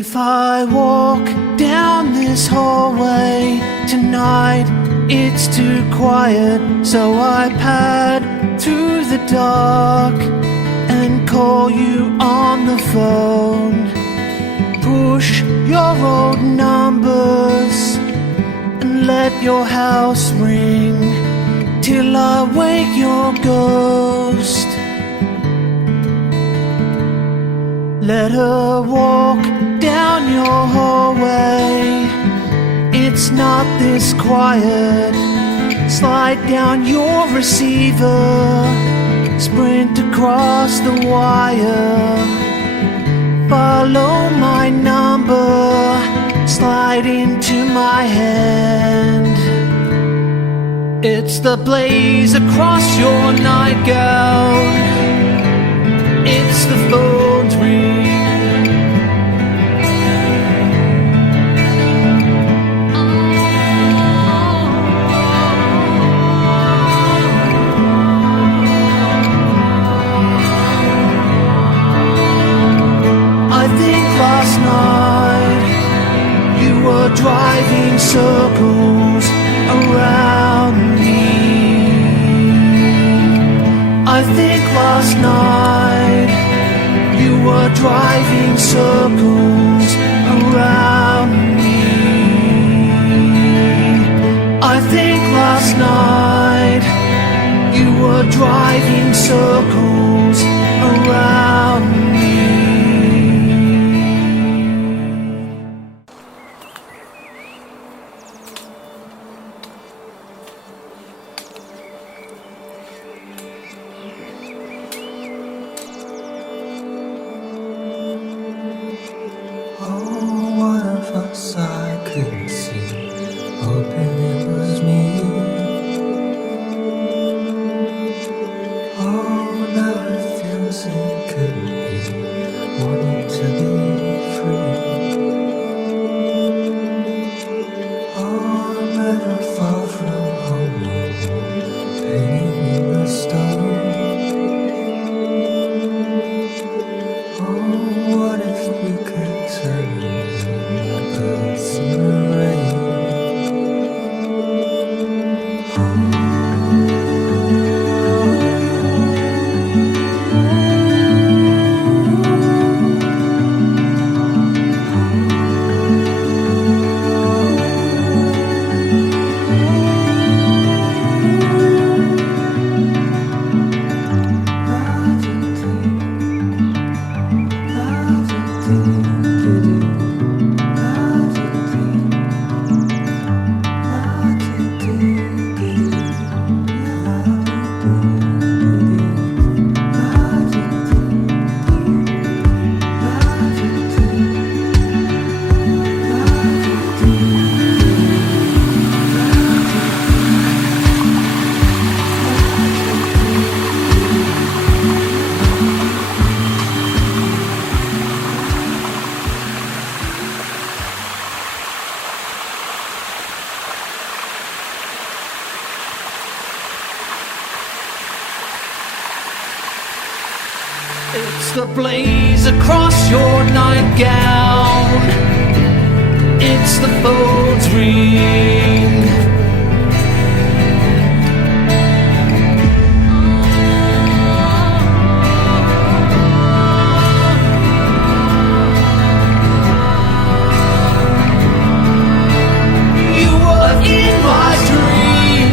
If I walk down this hallway tonight, it's too quiet, so I pad through the dark and call you on the phone. Push your old numbers and let your house ring till I wake your ghost. Let her walk down your hallway, it's not this quiet. Slide down your receiver, sprint across the wire. Follow my number, slide into my hand. It's the blaze across your nightgown, it's the phone's ring. Last night you were driving circles around me. I think last night you were driving circles around me. I think last night you were driving circles around me. I couldn't see, hoping it was me. Oh, now it feels it couldn't be, wanting to be free. Oh, I'm better far from home, painting in the stone. Oh, what if we could turn birds in the rain? It's the blaze across your nightgown, it's the phone's ring. You were in my dream,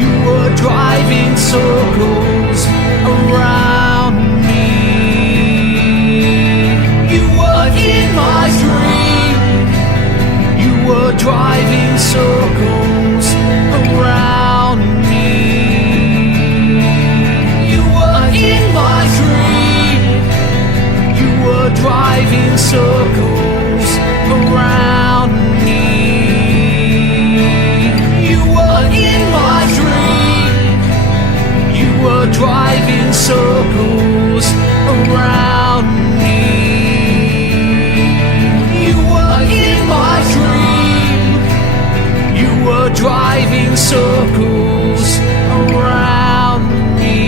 you were driving circles around me. You were in my dream, you were driving circles around me. You were in my dream, you were driving circles around me. You were in my dream, you were driving circles around me. You were in my dream, you were driving circles around me.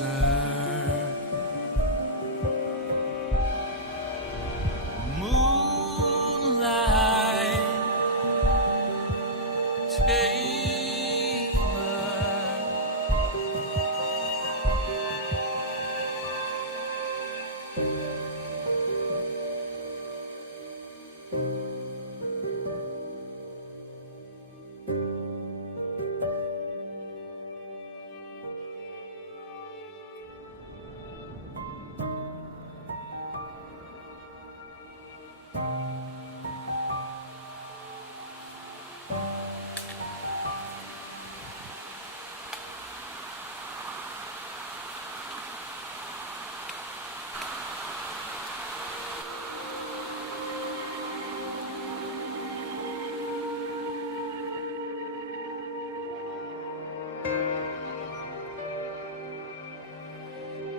answer. Moonlight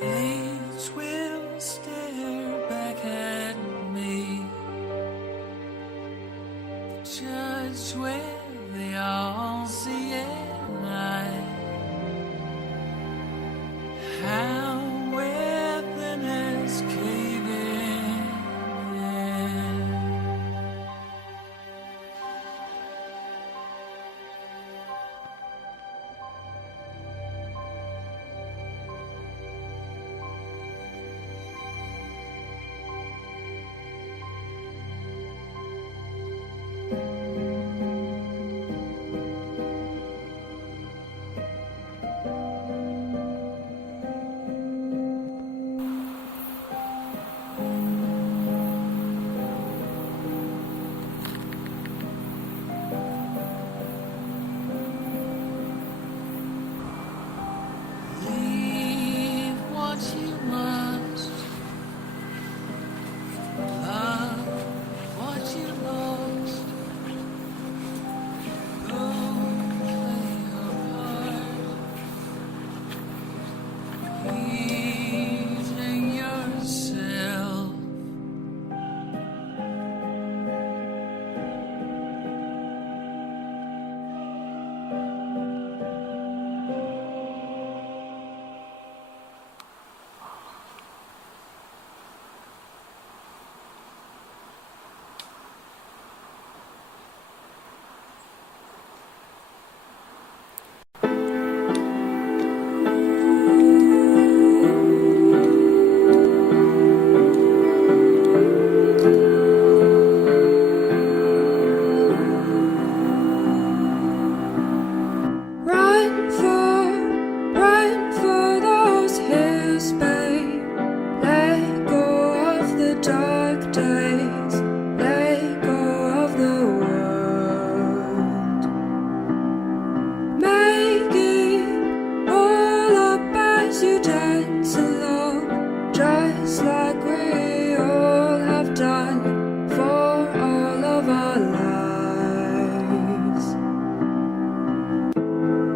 age will stare back at me, judge where they all see it. How witness caving in. Leave what you must, love what you lost. Go play your part, healing yourself. Run for those hills, babe. Let go of the dark days. Let go of the world. Make it all up as you dance along, just like we all have done for all of our lives.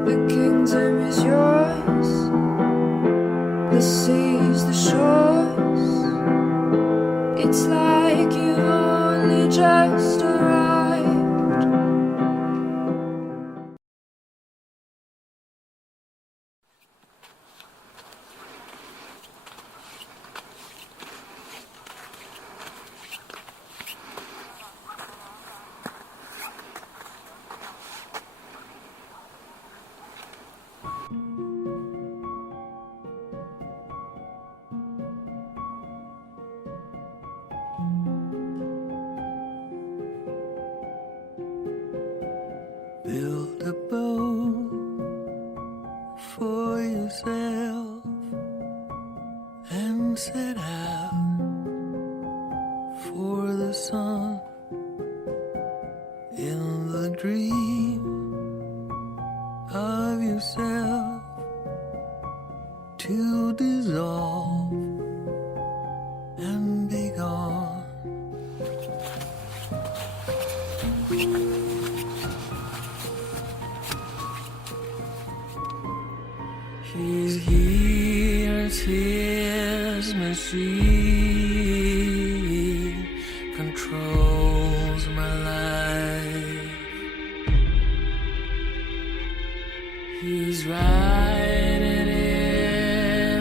The kingdom is yours, the seas, the shores. It's like you've only just arrived. Build a boat for yourself and set out for the sun in the dream of yourself to dissolve and be gone. He's here, it's his machine controls my life. He's writing in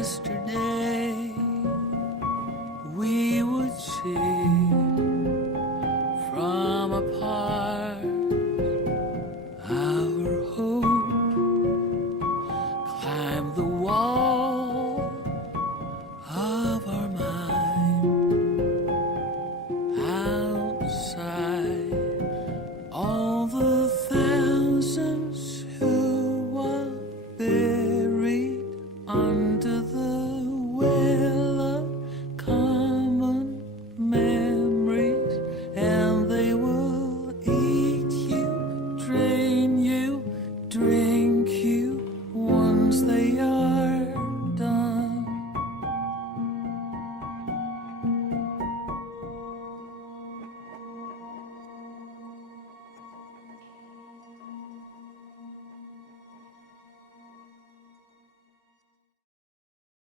yesterday.